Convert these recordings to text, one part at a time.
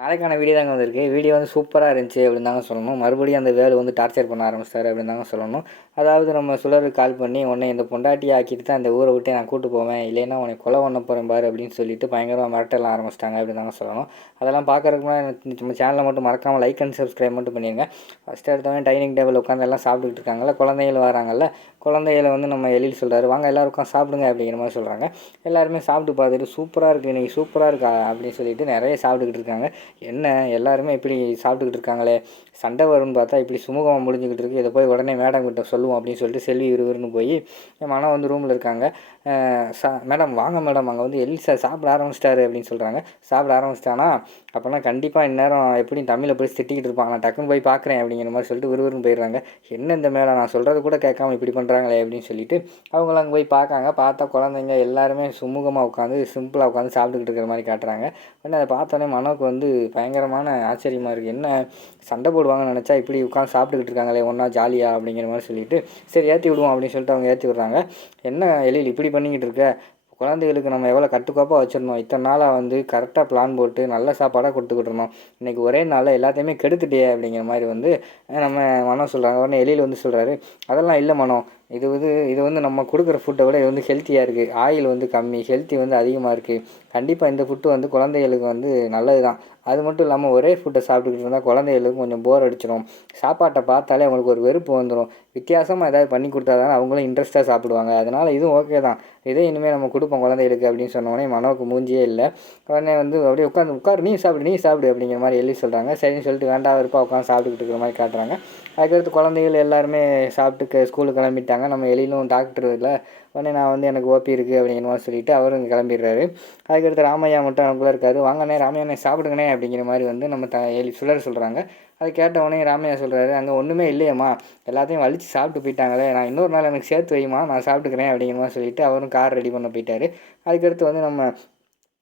நாளைக்கான வீடியோ தாங்க வந்திருக்கு. வீடியோ வந்து சூப்பராக இருந்துச்சு அப்படின்னு தாங்க சொல்லணும். மறுபடியும் அந்த வேலு வந்து டார்ச்சர் பண்ண ஆரம்பிச்சிட்டாரு அப்படின்னு தாங்க சொல்லணும். அதாவது நம்ம சுழருக்கு கால் பண்ணி உன்னை இந்த பொண்டாட்டியை ஆக்கிட்டு தான் இந்த ஊரை விட்டு நான் கூட்டு போவேன், இல்லைன்னா உன்னை கொலை பண்ண போகிறேன் பாரு அப்படின்னு சொல்லிட்டு பயங்கரமாக மிரட்டலாம் ஆரம்பிச்சிட்டாங்க அப்படின்னு தாங்க சொல்லணும். அதெல்லாம் பார்க்குறதுக்கு முன்னாடி நம்ம சேனலில் மட்டும் மறக்காமல் லைக் அண்ட் சப்ஸ்கிரைப் மட்டும் பண்ணிடுங்க. ஃபஸ்ட்டு எடுத்தவொடனே டைனிங் டேபிள் உட்காந்து எல்லாம் சாப்பிட்டுக்கிட்டு இருக்காங்கல்ல, குழந்தைகள் வராங்கல்ல, குழந்தைகளை வந்து நம்ம எழில் சொல்கிறாரு, வாங்க எல்லோரும் உட்காந்து சாப்பிடுங்க அப்படிங்கிற மாதிரி சொல்கிறாங்க. எல்லாருமே சாப்பிட்டு பார்த்துட்டு சூப்பராக இருக்குது, இன்றைக்கி சூப்பராக இருக்கா அப்படின்னு சொல்லிட்டு நிறைய சாப்பிட்டுக்கிட்டு இருக்காங்க. என்ன எல்லாருமே இப்படி சாப்பிட்டுக்கிட்டு இருக்காங்களே, சண்டை வரும்னு பார்த்தா இப்படி சுமூகமாக முடிஞ்சுக்கிட்டு இருக்குது, இதை போய் உடனே மேடம் கிட்ட சொல்லுவோம் அப்படின்னு சொல்லிட்டு செல்வி விறுவிறுன்னு போய் என் மனம் வந்து ரூமில் இருக்காங்க. மேடம் வாங்க மேடம், அங்கே வந்து எல் சார் சாப்பிட ஆரம்பிச்சிட்டாரு அப்படின்னு சொல்கிறாங்க. சாப்பிட ஆரம்பிச்சிட்டானா அப்போனா கண்டிப்பாக இந்நேரம் எப்படியும் தமிழை போய் திட்டிக்கிட்டு இருப்பாங்க, நான் டக்குன்னு போய் பார்க்குறேன் அப்படிங்கிற மாதிரி சொல்லிட்டு விறுவிறுன்னு போயிடுறாங்க. என்ன இந்த மேடம் நான் சொல்கிறது கூட கேட்காம இப்படி பண்ணுறாங்களே அப்படின்னு சொல்லிட்டு அவங்கள அங்கே போய் பார்க்காங்க. பார்த்தா குழந்தைங்க எல்லாருமே சுமூகமாக உட்காந்து சிம்பிளாக உட்காந்து சாப்பிட்டுக்கிட்டு இருக்கிற மாதிரி காட்டுறாங்க. உடனே அதை பார்த்தோன்னே மனோக்கு வந்து பயங்கரமான ஆச்சரியமாக இருக்குது. என்ன சண்டை போடுவாங்கன்னு நினச்சா இப்படி உட்காந்து சாப்பிட்டுக்கிட்டு இருக்காங்களே ஒன்றா ஜாலியாக அப்படிங்கிற மாதிரி சொல்லிட்டு சரி ஏற்றி விடுவோம் அப்படின்னு சொல்லிட்டு அவங்க ஏற்றி விட்றாங்க. என்ன எழில் இப்படி பண்ணிக்கிட்டு இருக்க, குழந்தைகளுக்கு நம்ம எவ்வளோ கட்டுக்கோப்பாக வச்சுருந்தோம், இத்தனை நாளாக வந்து கரெக்டாக பிளான் போட்டு நல்ல சாப்பாடாக கொடுத்துக்கிட்டு இருந்தோம், இன்றைக்கி ஒரே நாளில் எல்லாத்தையுமே கெடுத்துட்டே அப்படிங்கிற மாதிரி வந்து நம்ம மனம் சொல்கிறாங்க. உடனே எழில் வந்து சொல்கிறாரு, அதெல்லாம் இல்லை மனம், இது வந்து நம்ம கொடுக்குற ஃபுட்டை விட இது வந்து ஹெல்த்தியாக இருக்குது, ஆயில் வந்து கம்மி, ஹெல்த்தி வந்து அதிகமாக இருக்குது, கண்டிப்பாக இந்த ஃபுட்டு வந்து குழந்தைகளுக்கு வந்து நல்லது தான். அது மட்டும் இல்லாமல் ஒரே ஃபுட்டை சாப்பிட்டுக்கிட்டு இருந்தால் குழந்தைகளுக்கு கொஞ்சம் போர் அடிச்சிடும், சாப்பாட்டை பார்த்தாலே அவங்களுக்கு ஒரு வெறுப்பு வந்துடும், வித்தியாசமாக ஏதாவது பண்ணி கொடுத்தா தானே அவங்களும் இன்ட்ரெஸ்ட்டாக சாப்பிடுவாங்க, அதனால் இதுவும் ஓகே தான், இதே இனிமேல் நம்ம கொடுப்போம் குழந்தைகளுக்கு அப்படின்னு சொன்னோடனே மனோவுக்கு மூஞ்சியே இல்லை. உடனே வந்து அப்படியே உட்காரு நீ சாப்பிடு அப்படிங்கிற மாதிரி எழுதி சொல்கிறாங்க. சரின்னு சொல்லிட்டு வேண்டாம் இருப்பா உட்காந்து சாப்பிட்டுக்கிட்டு இருக்கிற மாதிரி காட்டுறாங்க. அதுக்கடுத்து குழந்தைகள் எல்லாருமே சாப்பிட்டு ஸ்கூலுக்கு கிளம்பிட்டாங்க. நம்ம எழிலும் டாக்டர் இல்லை, உடனே நான் வந்து எனக்கு ஓபி இருக்குது அப்படிங்கிற மாதிரி சொல்லிவிட்டு அவரும் இங்கே கிளம்பிடுறாரு. அதுக்கடுத்து ராமையா மட்டும் நமக்குள்ளே இருக்காரு. வாங்கண்ணே ராமையாண்ணே சாப்பிடுங்கண்ணே அப்படிங்கிற மாதிரி வந்து நம்ம சுழர் சொல்கிறாங்க. அது கேட்ட உடனே ராமையா சொல்கிறாரு, அங்கே ஒன்றுமே இல்லையம்மா, எல்லாத்தையும் வலிச்சு சாப்பிட்டு போயிட்டாங்களே, நான் இன்னொரு நாள் எனக்கு சேர்த்து வைமா, நான் சாப்பிட்டுக்கிறேன் அப்படிங்கிற மாதிரி சொல்லிவிட்டு அவரும் கார் ரெடி பண்ண போயிட்டார். அதுக்கடுத்து வந்து நம்ம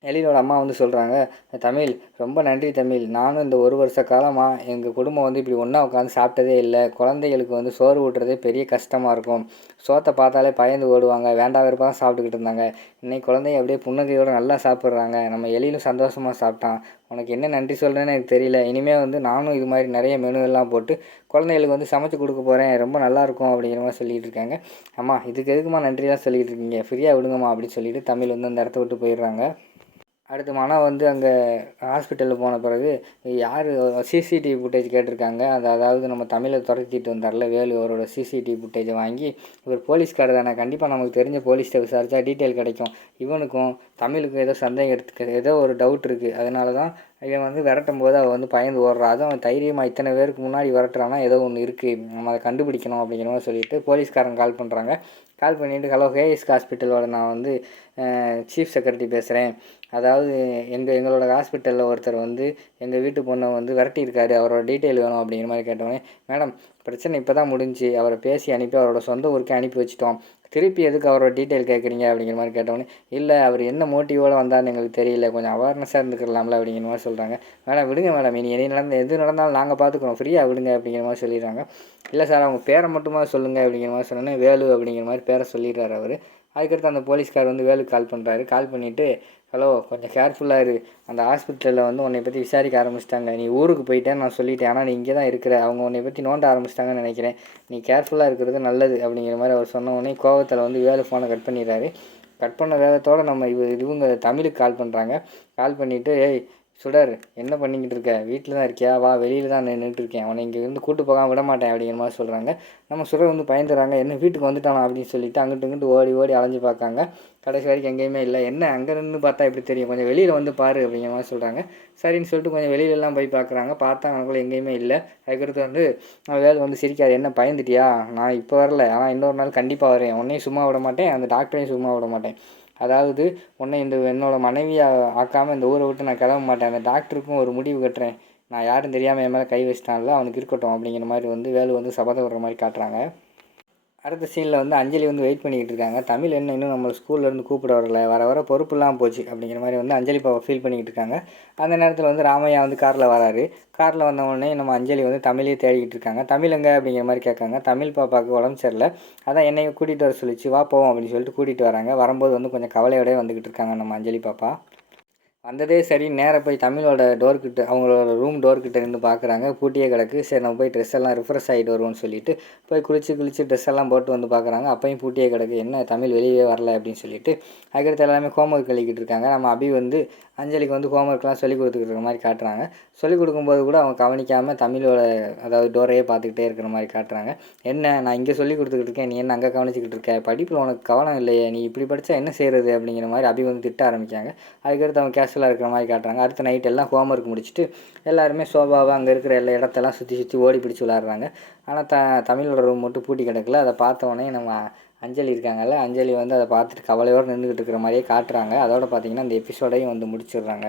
எழிலோட அம்மா வந்து சொல்கிறாங்க, தமிழ் ரொம்ப நன்றி தமிழ், நானும் இந்த ஒரு வருஷ காலமாக எங்கள் குடும்பம் வந்து இப்படி ஒன்றா உட்காந்து சாப்பிட்டதே இல்லை, குழந்தைகளுக்கு வந்து சோறு ஊட்டுறதே பெரிய கஷ்டமாக இருக்கும், சோத்தை பார்த்தாலே பயந்து ஓடுவாங்க, வேண்டாம் வெறுப்பாக தான் சாப்பிட்டுக்கிட்டு இருந்தாங்க, இன்னைக்கு குழந்தைங்க அப்படியே புன்னகையோடு நல்லா சாப்பிட்றாங்க, நம்ம எழிலும் சந்தோஷமாக சாப்பிட்டான், உனக்கு என்ன நன்றி சொல்கிறேன்னு எனக்கு தெரியல, இனிமேல் வந்து நானும் இது மாதிரி நிறைய மெனு எல்லாம் போட்டு குழந்தைகளுக்கு வந்து சமைச்சு கொடுக்க போகிறேன், ரொம்ப நல்லாயிருக்கும் அப்படிங்கிற மாதிரி சொல்லிகிட்டு இருக்காங்க. அம்மா இதுக்கு எதுக்குமா நன்றிலாம் சொல்லிகிட்டு இருக்கீங்க, ஃப்ரீயாக விடுங்கம்மா அப்படின்னு சொல்லிட்டு தமிழ் வந்து அந்த இடத்த விட்டு போயிடுறாங்க. அடுத்து மனா வந்து அங்கே ஹாஸ்பிட்டலில் போன பிறகு யார் சிசிடிவி ஃபுட்டேஜ் கேட்டிருக்காங்க. அதாவது நம்ம தமிழை துரத்திட்டு வந்தார்ல வேலு, அவரோட சிசிடிவி ஃபுட்டேஜை வாங்கி இவர் போலீஸ்காரர் தானே, கண்டிப்பாக நமக்கு தெரிஞ்ச போலீஸ்கிட்ட விசாரித்தா டீட்டெயில் கிடைக்கும், இவனுக்கும் தமிழுக்கும் ஏதோ சந்தேகம் இருக்குது, ஏதோ ஒரு டவுட் இருக்குது, அதனால தான் இவன் வந்து விரட்டும் போது அவள் வந்து பயந்து ஓடுறான், அதுவும் அவன் தைரியமாக இத்தனை பேருக்கு முன்னாடி விரட்டுறான்னா ஏதோ ஒன்று இருக்குது, நம்ம அதை கண்டுபிடிக்கணும் அப்படிங்கிற மாதிரி சொல்லிவிட்டு போலீஸ்காரங்க கால் பண்ணுறாங்க. கால் பண்ணிவிட்டு ஹலோ ஹேஎஸ்க் ஹாஸ்பிட்டலோட நான் வந்து சீஃப் செக்ரட்டரி பேசுகிறேன், அதாவது எங்களோட ஹாஸ்பிட்டலில் ஒருத்தர் வந்து எங்கள் வீட்டு பொண்ணை வந்து விரட்டியிருக்காரு, அவரோட டீட்டெயில் வேணும் அப்படிங்கிற மாதிரி கேட்டோன்னே, மேடம் பிரச்சனை இப்போ தான் முடிஞ்சு, அவரை பேசி அனுப்பி அவரோட சொந்த ஊருக்கே அனுப்பி வச்சிட்டோம், திருப்பி எதுக்கு அவரோட டீட்டெயில் கேட்குறீங்க அப்படிங்கிற மாதிரி கேட்டோன்னே, இல்லை அவர் என்ன மோட்டிவோடு வந்தார்னு எங்களுக்கு தெரியல, கொஞ்சம் அவேர்னஸாக இருந்துக்கலாம்ல அப்படிங்கிற மாதிரி சொல்கிறாங்க. மேடம் விடுங்க மேடம், இனி எது நடந்தாலும் நாங்கள் பார்த்துக்குறோம், ஃப்ரீயாக விடுங்க அப்படிங்கிற மாதிரி சொல்லிடுறாங்க. இல்லை சார் அவங்க பேரை மட்டுமா சொல்லுங்கள் அப்படிங்கிற மாதிரி சொன்னோன்னே வேலு அப்படிங்கிற மாதிரி பேரை சொல்லிடுறாரு அவர். அதுக்கடுத்து அந்த போலீஸ்கார் வந்து வேலுக்கு கால் பண்ணுறாரு. கால் பண்ணிவிட்டு ஹலோ கொஞ்சம் கேர்ஃபுல்லாக இரு, அந்த ஹாஸ்பிட்டலில் வந்து உன்னை பற்றி விசாரிக்க ஆரம்பிச்சிட்டாங்க, நீ ஊருக்கு போயிட்டேன்னு நான் சொல்லிட்டேன், ஆனால் நீ இங்கே தான் இருக்கிற, அவங்க உன்னை பற்றி நோண்ட ஆரம்பிச்சிட்டாங்கன்னு நினைக்கிறேன், நீ கேர்ஃபுல்லாக இருக்கிறது நல்லது அப்படிங்கிற மாதிரி அவர் சொன்ன உடனே கோவத்தில் வந்து வேலு ஃபோனை கட் பண்ணிடுறாரு. கட் பண்ண வேகத்தோடு நம்ம இவங்க தமிழுக்கு கால் பண்ணுறாங்க. கால் பண்ணிவிட்டு ஏய் சுடர் என்ன பண்ணிக்கிட்டு இருக்க, வீட்டில் தான் இருக்கியா, வா வெளியில் தான் நின்றுட்டுருக்கேன், அவனை இங்கே இருந்து கூட்டு போகாமல் விட மாட்டேன் அப்படிங்கிற மாதிரி சொல்கிறாங்க. நம்ம சுடர் வந்து பயந்துடுறாங்க, என்ன வீட்டுக்கு வந்துட்டானா அப்படின்னு சொல்லிட்டு அங்கிட்டு இங்கிட்டு ஓடி அலைஞ்சு பார்க்காங்க. கடைசி வரைக்கும் எங்கேயுமே இல்லை. என்ன அங்கே நின்று பார்த்தா எப்படி தெரியும், கொஞ்சம் வெளியில் வந்து பாரு அப்படிங்கிற மாதிரி சொல்கிறாங்க. சரின்னு சொல்லிட்டு கொஞ்சம் வெளியிலலாம் போய் பார்க்குறாங்க. பார்த்தா அவங்களுக்குள்ள எங்கேயுமே இல்லை. அதுக்கடுத்து வந்து வேலை வந்து சிரிக்காது, என்ன பயந்துட்டியா, நான் இப்போ வரல, ஆனால் இன்னொரு நாள் கண்டிப்பாக வரேன், உன்னையும் சும்மா விட மாட்டேன், அந்த டாக்டரையும் சும்மா விட மாட்டேன், அதாவது உன்னை என்னோட மனைவியாக ஆக்காமல் இந்த ஊரை விட்டு நான் கிளம்ப மாட்டேன், அந்த டாக்டருக்கும் ஒரு முடிவு கட்டுறேன், நான் யாரும் தெரியாமல் என் மேலே கை வச்சிட்டான்ல அவனுக்கு இருக்கட்டும் அப்படிங்கிற மாதிரி வந்து வேலு வந்து சபதம் விடுற மாதிரி காட்டுறாங்க. அடுத்த சீனில் வந்து அஞ்சலி வந்து வெயிட் பண்ணிக்கிட்டு இருக்காங்க. தமிழ் என்ன இன்னும் நம்ம ஸ்கூல்லேருந்து கூப்பிட வரல, வர பொறுப்பு இல்லாமல் போச்சு அப்படிங்கிற மாதிரி வந்து அஞ்சலி பாப்பா ஃபீல் பண்ணிக்கிட்டு இருக்காங்க. அந்த நேரத்தில் வந்து ராமையா வந்து காரில் வராரு. காரில் வந்தவொடனே நம்ம அஞ்சலி வந்து தமிழையே தேடிக்கிட்டு இருக்காங்க. தமிழ் எங்கே அப்படிங்கிற மாதிரி கேட்காங்க. தமிழ் பாப்பாவுக்கு உடம்பு சரியில்லை, அதான் என்னை கூட்டிகிட்டு வர சொல்லிச்சு, வா போவோம் அப்படின்னு சொல்லிட்டு கூட்டிகிட்டு வராங்க. வரும்போது வந்து கொஞ்சம் கவலையோடய வந்துக்கிட்டு இருக்காங்க நம்ம அஞ்சலி பாப்பா. வந்ததே சரி நேராக போய் தமிழோட டோர்கிட்ட அவங்களோட ரூம் டோர்கிட்ட நின்று பார்க்குறாங்க, பூட்டியே கிடக்கு. சரி நம்ம போய் ட்ரெஸ் எல்லாம் ரிஃப்ரெஷ் ஆகிட்டு வருவோம்னு சொல்லிட்டு போய் குளிச்சு ட்ரெஸ் எல்லாம் போட்டு வந்து பார்க்குறாங்க. அப்பையும் பூட்டியே கிடக்கு. என்ன தமிழ் வெளியே வரல அப்படின்னு சொல்லிட்டு அதுக்கடுத்து எல்லாமே ஹோம்ஒர்க் எழுதிக்கிட்டு இருக்காங்க. நம்ம அபி வந்து அஞ்சலிக்கு வந்து ஹோம்ஒர்க்லாம் சொல்லி கொடுத்துக்கிட்டு இருக்கிற மாதிரி காட்டுறாங்க. சொல்லிக் கொடுக்கும்போது கூட அவங்க கவனிக்காமல் தமிழோட அதாவது டோரையே பார்த்துக்கிட்டே இருக்கிற மாதிரி காட்டுறாங்க. என்ன நான் இங்கே சொல்லி கொடுத்துக்கிட்டு இருக்கேன், நீ என்ன அங்கே கவனிச்சிக்கிட்டு இருக்க, படிப்பில் உனக்கு கவனம் இல்லையே, நீ இப்படி படித்தா என்ன செய்கிறது அப்படிங்கிற மாதிரி அபி வந்து திட்ட ஆரம்பிக்காங்க. அதுக்கடுத்து அவங்க கேஷுவலாக இருக்கிற மாதிரி காட்டுறாங்க. அடுத்த நைட் எல்லாம் ஹோம்ஒர்க் முடிச்சுட்டு எல்லாருமே சோபாவை அங்கே இருக்கிற எல்லா இடத்தெல்லாம் சுற்றி ஓடி பிடிச்சி விளாட்றாங்க. ஆனால் தமிழோட ரூம் மட்டும் பூட்டி கிடக்கல. அதை பார்த்தவொடனே நம்ம அஞ்சலி இருக்காங்கல்ல, அஞ்சலி வந்து அதை பார்த்துட்டு கவலையோடு நின்றுக்கிட்டு இருக்கிற மாதிரியே காட்டுறாங்க. அதோட பார்த்திங்கன்னா இந்த எபிசோடையும் வந்து முடிச்சிடுறாங்க.